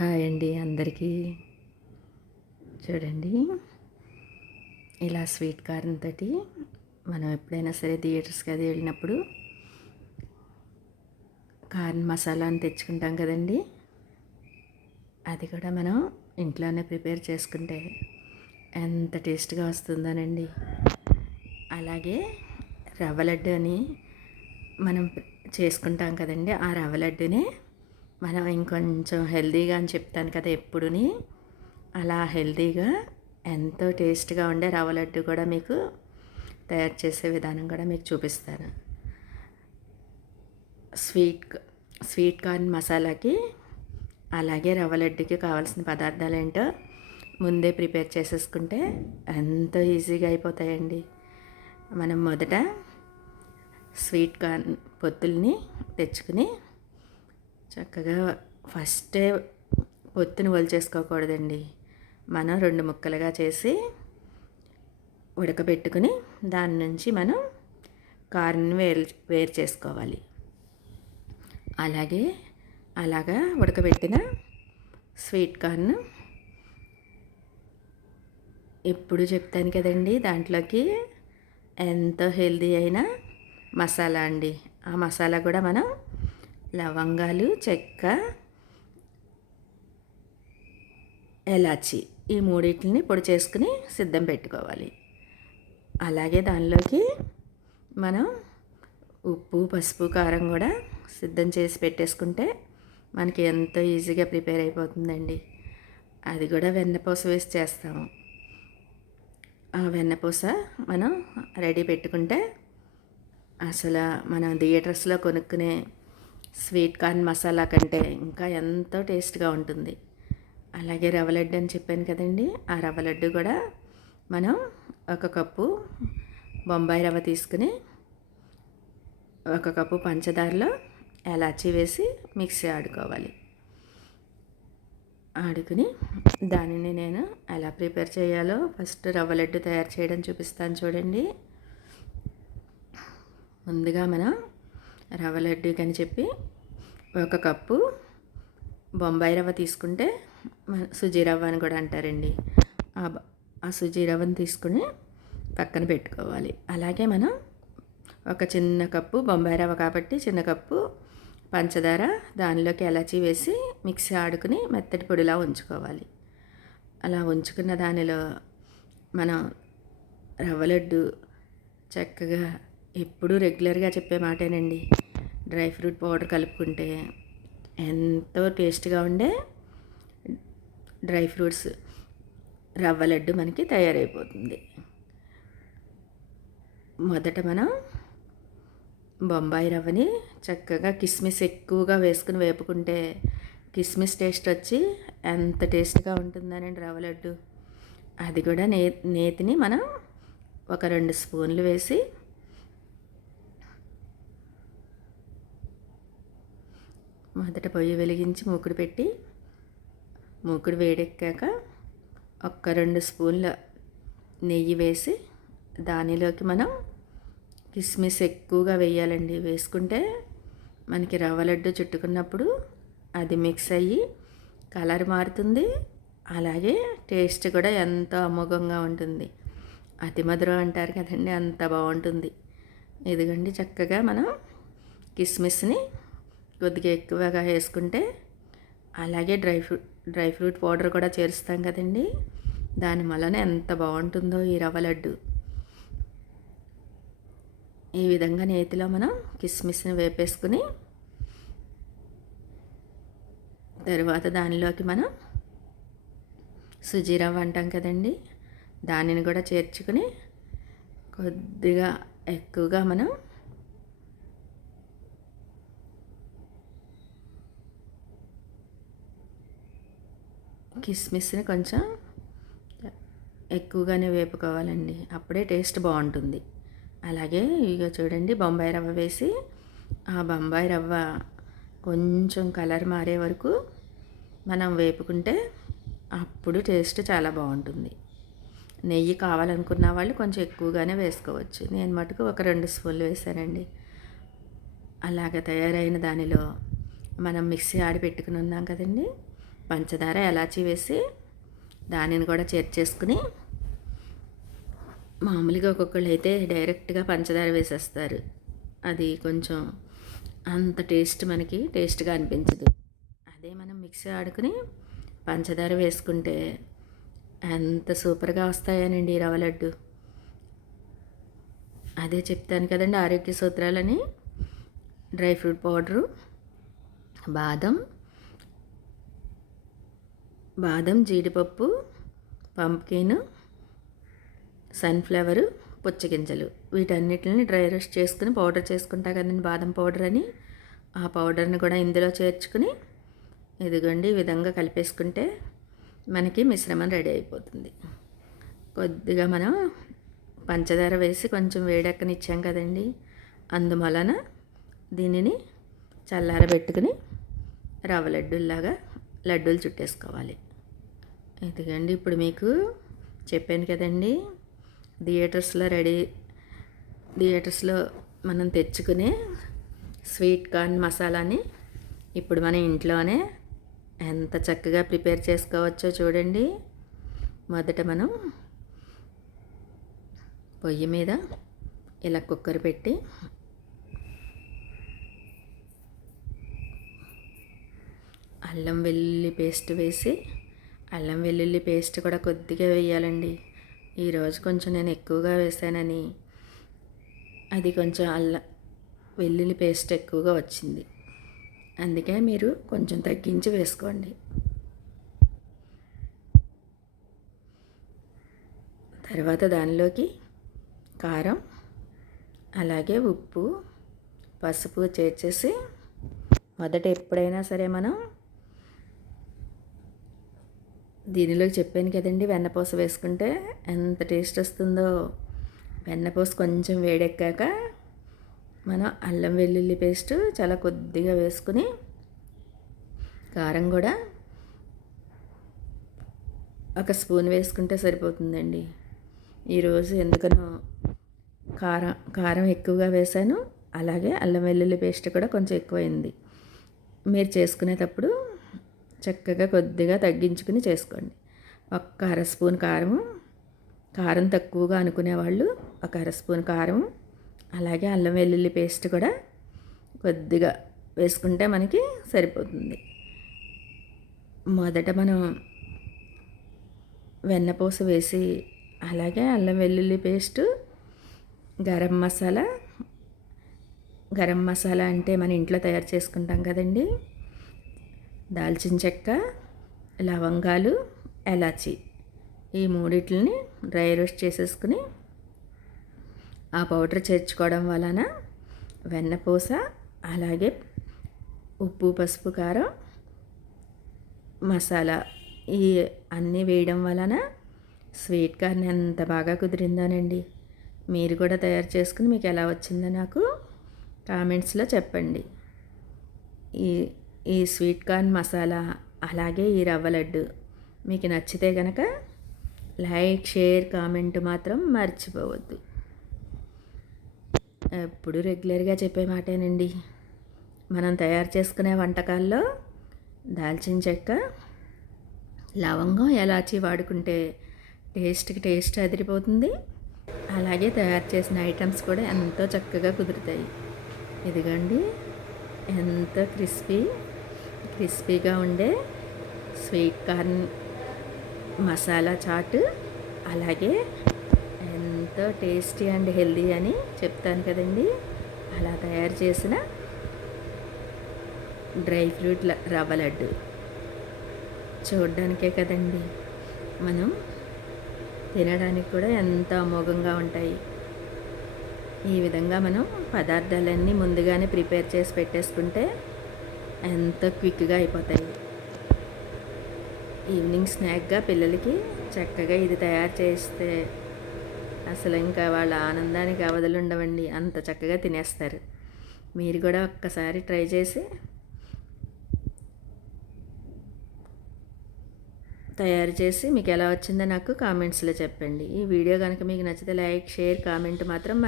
Hi అండి అందరికీ. చూడండి. ఇలా స్వీట్ కార్న్ తోటి మనం ఎప్పుడైనా సరే థియేటర్స్కి అది వెళ్ళినప్పుడు కార్న్ మసాలా అని తెచ్చుకుంటాం కదండి. అది కూడా మనం ఇంట్లోనే ప్రిపేర్ చేసుకుంటే ఎంత టేస్ట్గా వస్తుందోనండి. అలాగే రవ్వ లడ్డు అని మనం చేసుకుంటాం కదండి. ఆ రవ్వ లడ్డునే మనం ఇంకొంచెం హెల్తీగా అని చెప్తాను కదా ఎప్పుడుని. అలా హెల్తీగా ఎంతో టేస్ట్గా ఉండే రవ్వ లడ్డు కూడా మీకు తయారు చేసే విధానం కూడా మీకు చూపిస్తాను. స్వీట్ స్వీట్ కార్న్ మసాలాకి అలాగే రవ్వ లడ్డుకి కావాల్సిన పదార్థాలు ఏంటో ముందే ప్రిపేర్ చేసేసుకుంటే ఎంతో ఈజీగా అయిపోతాయండి. మనం మొదట స్వీట్ కార్న్ పొత్తుల్ని తెచ్చుకుని చక్కగా ఫస్టే పొత్తుని వలిచేసుకోకూడదండి మనం రెండు ముక్కలుగా చేసి ఉడకబెట్టుకుని దాని నుంచి మనం కార్న్ వేరు వేరు చేసుకోవాలి. అలాగే అలాగా ఉడకబెట్టిన స్వీట్ కార్న్ ఎప్పుడు చెప్తాను కదండి దాంట్లోకి ఎంతో హెల్దీ అయిన మసాలా అండి. ఆ మసాలా కూడా మనం లవంగాలు చెక్క ఎలాచి ఈ మూడింటిని పొడి చేసుకుని సిద్ధం పెట్టుకోవాలి. అలాగే దానిలోకి మనం ఉప్పు పసుపు కారం కూడా సిద్ధం చేసి పెట్టేసుకుంటే మనకి ఎంతో ఈజీగా ప్రిపేర్ అయిపోతుందండి. అది కూడా వెన్నపూస వేసి చేస్తాము. ఆ వెన్నపూస మనం రెడీ పెట్టుకుంటే అసలు మనం థియేటర్స్లో కొనుక్కునే స్వీట్ కార్న్ మసాలా కంటే ఇంకా ఎంతో టేస్ట్గా ఉంటుంది. అలాగే రవ్వ లడ్డు అని చెప్పాను కదండి ఆ రవ్వ లడ్డు కూడా మనం ఒక కప్పు బొంబాయి రవ్వ తీసుకుని ఒక కప్పు పంచదారలో ఎలాచి వేసి మిక్సీ ఆడుకోవాలి. ఆడుకుని దానిని నేను ఎలా ప్రిపేర్ చేయాలో ఫస్ట్ రవ్వ లడ్డు తయారు చేయడం చూపిస్తాను చూడండి. ముందుగా మనం రవ్వ లడ్డు అని చెప్పి ఒక కప్పు బొంబాయి రవ్వ తీసుకుంటే సుజీ రవ్వ అని కూడా అంటారండి. ఆ సుజీ రవ్వను తీసుకుని పక్కన పెట్టుకోవాలి. అలాగే మనం ఒక చిన్న కప్పు బొంబాయి రవ్వ కాబట్టి చిన్న కప్పు పంచదార దానిలోకి ఎలాచీ వేసి మిక్సీ ఆడుకుని మెత్తటి పొడిలా ఉంచుకోవాలి. అలా ఉంచుకున్న దానిలో మనం రవ్వ లడ్డు చక్కగా ఎప్పుడూ రెగ్యులర్గా చెప్పే మాటేనండి. డ్రై ఫ్రూట్ పౌడర్ కలుపుకుంటే ఎంతో టేస్ట్గా ఉండే డ్రై ఫ్రూట్స్ రవ్వ లడ్డు మనకి తయారైపోతుంది. మొదట మనం బొంబాయి రవ్వని చక్కగా కిస్మిస్ ఎక్కువగా వేసుకుని వేపుకుంటే కిస్మిస్ టేస్ట్ వచ్చి ఎంత టేస్ట్గా ఉంటుందనండి రవ్వ లడ్డు. అది కూడా నే నేతిని మనం ఒక రెండు స్పూన్లు వేసి మొదట పొయ్యి వెలిగించి మూకుడు పెట్టి మూకుడు వేడెక్కాక ఒక్క రెండు స్పూన్ల నెయ్యి వేసి దానిలోకి మనం కిస్మిస్ ఎక్కువగా వేయాలండి. వేసుకుంటే మనకి రవ్వ లడ్డు చుట్టుకున్నప్పుడు అది మిక్స్ అయ్యి కలర్ మారుతుంది. అలాగే టేస్ట్ కూడా ఎంతో అమోఘంగా ఉంటుంది. అతి మధురం అంటారు కదండి అంత బాగుంటుంది. ఇదిగండి చక్కగా మనం కిస్మిస్ని కొద్దిగా ఎక్కువగా వేసుకుంటే అలాగే dry fruit dry fruit powder కూడా చేరుస్తాం కదండి. దాని వలన ఎంత బాగుంటుందో ఈ రవ్వ లడ్డు. ఈ విధంగా నేతిలో మనం కిస్మిస్ని వేపేసుకుని తర్వాత దానిలోకి మనం సుజీ రవ్వ అంటాం కదండి. దానిని కూడా చేర్చుకుని కొద్దిగా ఎక్కువగా మనం కిస్మిస్ని కొంచెం ఎక్కువగానే వేపుకోవాలండి. అప్పుడే టేస్ట్ బాగుంటుంది. అలాగే ఇక చూడండి బొంబాయి రవ్వ వేసి ఆ బొంబాయి రవ్వ కొంచెం కలర్ మారే వరకు మనం వేపుకుంటే అప్పుడు టేస్ట్ చాలా బాగుంటుంది. నెయ్యి కావాలనుకున్న వాళ్ళు కొంచెం ఎక్కువగానే వేసుకోవచ్చు. నేను మటుకు ఒక రెండు స్పూన్లు వేసానండి. అలాగ తయారైన దానిలో మనం మిక్సీ ఆడి పెట్టుకుని ఉన్నాం కదండి. పంచదార ఎలాచి వేసి దానిని కూడా చేర్చేసుకుని మామూలుగా ఒక్కొక్కళ్ళు అయితే డైరెక్ట్గా పంచదార వేసేస్తారు. అది కొంచెం అంత టేస్ట్ మనకి టేస్ట్గా అనిపించదు. అదే మనం మిక్సీ ఆడుకుని పంచదార వేసుకుంటే ఎంత సూపర్గా వస్తాయనండి రవ్వ లడ్డు. అదే చెప్తాను కదండి ఆరోగ్య సూత్రాలని. డ్రై ఫ్రూట్ పౌడరు బాదం బాదం జీడిపప్పు పంప్కిన్ సన్ఫ్లవరు పుచ్చగింజలు. వీటన్నిటిని డ్రై రోస్ట్ చేసుకుని పౌడర్ చేసుకుంటా కదండి బాదం పౌడర్ అని. ఆ పౌడర్ని కూడా ఇందులో చేర్చుకుని ఇదిగోండి ఈ విధంగా కలిపేసుకుంటే మనకి మిశ్రమం రెడీ అయిపోతుంది. కొద్దిగా మనం పంచదార వేసి కొంచెం వేడెక్కనిచ్చాం కదండి. అందువలన దీనిని చల్లారబెట్టుకుని రవ్వ లడ్డూల్లాగా లడ్డూలు చుట్టేసుకోవాలి. ఇదిగండి ఇప్పుడు మీకు చెప్పాను కదండి థియేటర్స్లో రెడీ థియేటర్స్లో మనం తెచ్చుకునే స్వీట్ కార్న్ మసాలాని ఇప్పుడు మన ఇంట్లోనే ఎంత చక్కగా ప్రిపేర్ చేసుకోవచ్చో చూడండి. మొదట మనం పొయ్యి మీద ఇలా కుక్కర్ పెట్టి అల్లం వెల్లుల్లి పేస్ట్ వేసి అల్లం వెల్లుల్లి పేస్ట్ కూడా కొద్దిగా వేయాలండి. ఈరోజు కొంచెం నేను ఎక్కువగా వేసానని. అది కొంచెం అల్లం వెల్లుల్లి పేస్ట్ ఎక్కువగా వచ్చింది. అందుకే మీరు కొంచెం తగ్గించి వేసుకోండి. తర్వాత దానిలోకి కారం అలాగే ఉప్పు పసుపు చేర్చేసి మొదట ఎప్పుడైనా సరే మనం దీనిలో చెప్పాను కదండి వెన్నపూస వేసుకుంటే ఎంత టేస్ట్ వస్తుందో. వెన్నపూస కొంచెం వేడెక్కాక మనం అల్లం వెల్లుల్లి పేస్ట్ చాలా కొద్దిగా వేసుకుని కారం కూడా ఒక స్పూన్ వేసుకుంటే సరిపోతుందండి. ఈరోజు ఎందుకనో కారం కారం ఎక్కువగా వేసాను అలాగే అల్లం వెల్లుల్లి పేస్ట్ కూడా కొంచెం ఎక్కువైంది. మీరు చేసుకునేటప్పుడు చక్కగా కొద్దిగా తగ్గించుకుని చేసుకోండి. ఒక అర స్పూన్ కారము కారం తక్కువగా అనుకునేవాళ్ళు ఒక అర స్పూన్ కారం అలాగే అల్లం వెల్లుల్లి పేస్ట్ కూడా కొద్దిగా వేసుకుంటే మనకి సరిపోతుంది. మొదట మనం వెన్నపూస వేసి అలాగే అల్లం వెల్లుల్లి పేస్టు గరం మసాలా గరం మసాలా అంటే మన ఇంట్లో తయారు చేసుకుంటాం కదండీ. దాల్చిన చెక్క లవంగాలు ఎలాచి ఈ మూడిట్లని డ్రై రోస్ట్ చేసేసుకుని ఆ పౌడర్ చేర్చుకోవడం వలన వెన్నపూస అలాగే ఉప్పు పసుపు కారం మసాలా ఈ అన్నీ వేయడం వలన స్వీట్ కార్న్ ఎంత బాగా కుదిరిందోనండి. మీరు కూడా తయారు చేసుకుని మీకు ఎలా వచ్చిందో నాకు కామెంట్స్లో చెప్పండి. ఈ ఈ స్వీట్ కార్న్ మసాలా అలాగే ఈ రవ్వ లడ్డు. మీకు నచ్చితే కనుక లైక్ షేర్ కామెంట్ మాత్రం మర్చిపోవద్దు. ఎప్పుడు రెగ్యులర్గా చెప్పే మాటేనండి. మనం తయారు చేసుకునే వంటకాల్లో దాల్చిన చెక్క లవంగం ఎలాచి వాడుకుంటే టేస్ట్కి టేస్ట్ అదిరిపోతుంది. అలాగే తయారు చేసిన ఐటమ్స్ కూడా ఎంతో చక్కగా కుదురుతాయి. ఇదిగండి ఎంత క్రిస్పీ క్రిస్పీగా ఉండే స్వీట్ కార్న్ మసాలా చాట్ అలాగే ఎంతో టేస్టీ అండ్ హెల్దీ అని చెప్తాను కదండి. అలా తయారు చేసిన డ్రై ఫ్రూట్ రవ్వ లడ్డు. చూడడానికే కదండి. మనం తినడానికి కూడా ఎంత అమోఘంగా ఉంటాయి. ఈ విధంగా మనం పదార్థాలన్నీ ముందుగానే ప్రిపేర్ చేసి పెట్టేసుకుంటే ఎంత క్విక్గా అయిపోతాయి. ఈవినింగ్ స్నాక్గా పిల్లలకి చక్కగా ఇది తయారు చేస్తే అసలు ఇంకా వాళ్ళ ఆనందానికి అవధులు ఉండవండి. అంత చక్కగా తినేస్తారు. మీరు కూడా ఒక్కసారి ట్రై చేసి తయారు చేసి మీకు ఎలా వచ్చిందో నాకు కామెంట్స్లో చెప్పండి. ఈ వీడియో కనుక మీకు నచ్చితే లైక్ షేర్ కామెంట్ మాత్రం